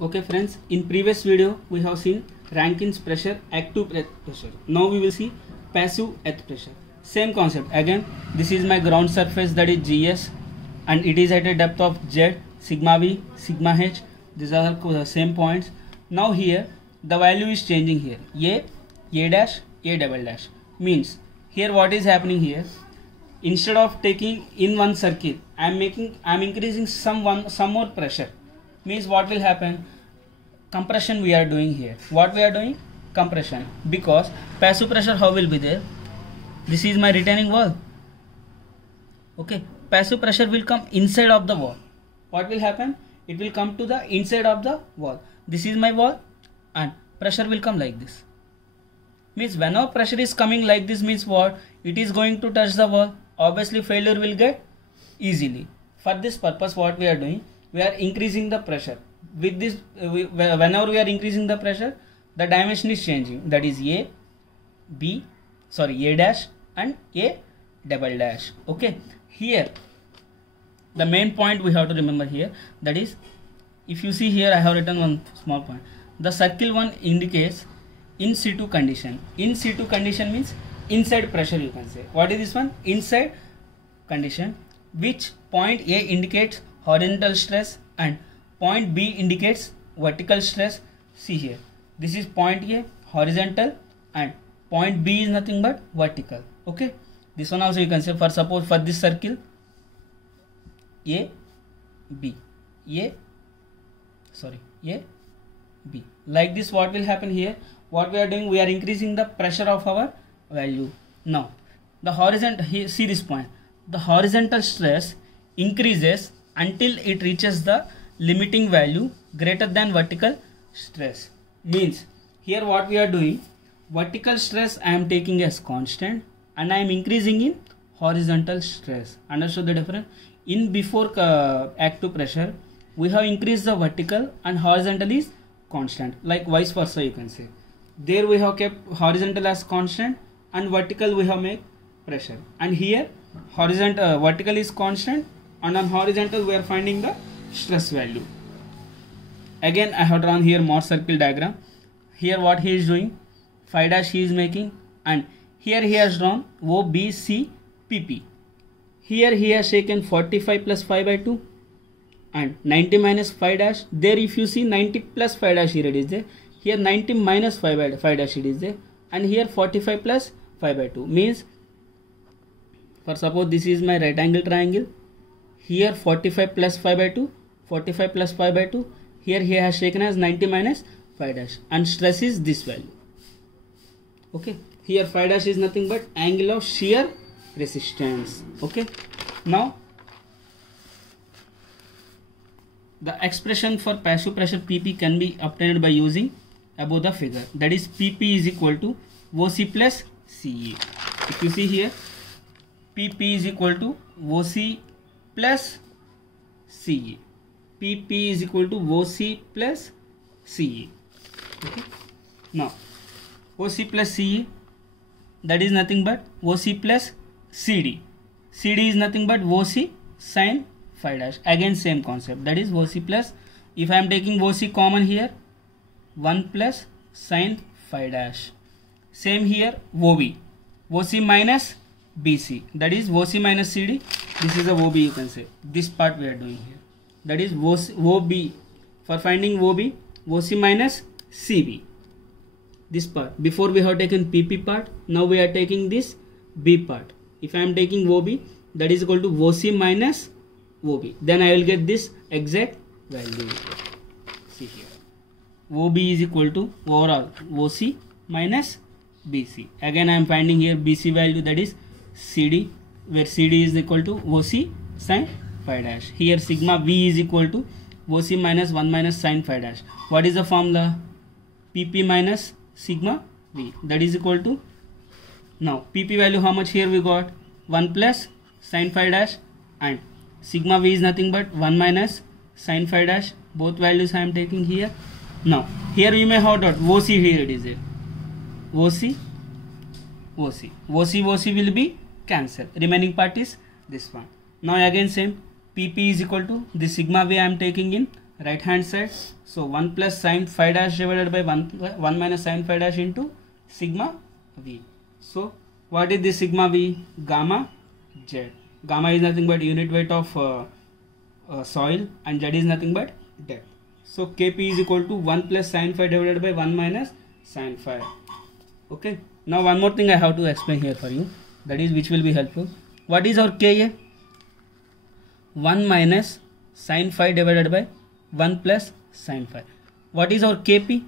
Okay friends, in previous video we have seen Rankins pressure, active pressure. Now we will see passive earth pressure. Same concept. Again, this is my ground surface, that is GS, and it is at a depth of Z, sigma V, sigma H. These are the same points. Now here the value is changing here. A dash, A double dash. Means here what is happening here? Instead of taking in one circle, I am increasing some more pressure. Means what will happen? Compression we are doing here. What we are doing? Compression. Because passive pressure how will be there? This is my retaining wall. Okay, passive pressure will come inside of the wall. What will happen? It will come to the inside of the wall. This is my wall and pressure will come like this. Means whenever pressure is coming like this, means what? It is going to touch the wall. Obviously failure will get easily. For this purpose what we are doing? We are increasing the pressure. With this, whenever we are increasing the pressure, the dimension is changing. That is A dash and A double dash. Okay. Here, the main point we have to remember here, that is, if you see here, I have written one small point. The circle one indicates in situ condition. In situ condition means inside pressure, you can say. What is this one? Inside condition, which point A indicates horizontal stress and point B indicates vertical stress. See here, this is point A, horizontal, and point B is nothing but vertical. Okay, this one also you can say. For suppose for this circle A B, like this, what will happen here? What we are doing? We are increasing the pressure of our value. Now the horizontal, here see this point, the horizontal stress increases until it reaches the limiting value greater than vertical stress. Means here what we are doing, vertical stress I am taking as constant and I am increasing in horizontal stress. Understood the difference? In before active pressure we have increased the vertical and horizontal is constant, like vice versa you can say. There we have kept horizontal as constant and vertical we have made pressure, and here horizontal vertical is constant and on horizontal we are finding the stress value. Again I have drawn here more circle diagram. Here what he is doing, phi dash he is making, and here he has drawn OBC PP. Here he has taken 45 plus 5 by 2 and 90 minus 5 dash. There if you see 90 plus 5 dash here it is there. Here 90 minus 5 by 5 dash it is there, and here 45 plus 5 by 2. Means for suppose this is my right angle triangle. Here 45 plus 5 by 2, 45 plus 5 by 2. Here he has taken as 90 minus 5 dash, and stress is this value. Okay. Here 5 dash is nothing but angle of shear resistance. Okay. Now the expression for passive pressure PP can be obtained by using above the figure. That is PP is equal to OC plus CA. If you see here, PP is equal to OC plus CA. PP is equal to OC plus CA. Okay. Now OC plus CA, that is nothing but OC plus CD. CD is nothing but OC sin phi dash. Again same concept, that is OC plus, if I am taking OC common here, 1 plus sin phi dash. Same here OB, OC minus BC, that is OC minus CD. This is a OB you can say. This part we are doing here, that is OB. For finding OB, OC minus CB. This part, before we have taken PP part, now we are taking this B part. If I am taking OB, that is equal to OC minus OB, then I will get this exact value. See here, OB is equal to overall OC minus BC. Again I am finding here BC value, that is CD, where CD is equal to OC sin phi dash. Here sigma V is equal to OC minus 1 minus sin phi dash. What is the formula? PP minus sigma V, that is equal to, now PP value how much here we got? 1 plus sin phi dash, and sigma V is nothing but 1 minus sin phi dash. Both values I am taking here. Now here you may have dot OC, here it is there. OC will be cancelled. Remaining part is this one. Now again same, PP is equal to this sigma V I am taking in right hand side. So 1 plus sine phi dash divided by 1 minus sine phi dash into sigma v. So what is this sigma v? Gamma z. Gamma is nothing but unit weight of soil and z is nothing but depth. So Kp is equal to 1 plus sine phi divided by 1 minus sine phi. Okay. Now one more thing I have to explain here for you, that is which will be helpful. What is our Ka? 1 minus sine phi divided by 1 plus sine phi. What is our Kp?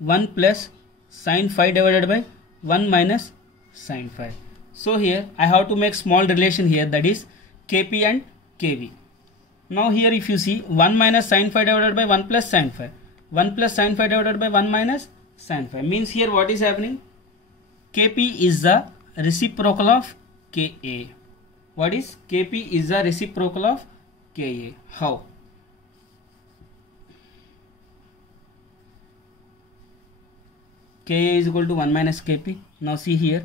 1 plus sine phi divided by 1 minus sine phi. So here I have to make small relation here, that is Kp and Kv. Now here if you see 1 minus sine phi divided by 1 plus sine phi, 1 plus sine phi divided by 1 minus sine phi, means here what is happening? Kp is the reciprocal of Ka. What is? Kp is the reciprocal of Ka. How? Ka is equal to 1 minus Kp. Now see here,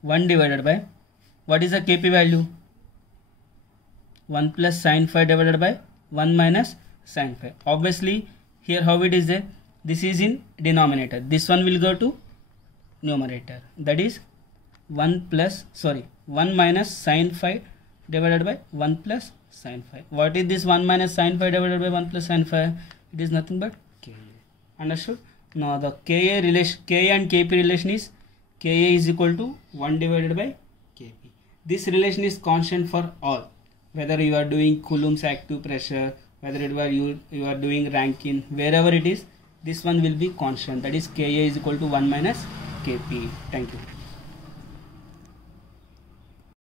1 divided by, what is the Kp value? 1 plus sine phi divided by 1 minus sine phi. Obviously here how it is there? This is in denominator. This one will go to numerator. That is 1 minus sine phi divided by 1 plus sine phi. What is this 1 minus sine phi divided by 1 plus sine phi? It is nothing but Ka. Understood? Now the Ka and Kp relation is Ka is equal to 1 divided by Kp. This relation is constant for all. Whether you are doing Coulomb's active pressure, whether you are doing Rankine, wherever it is, this one will be constant. That is Ka is equal to 1 minus Kp. Thank you.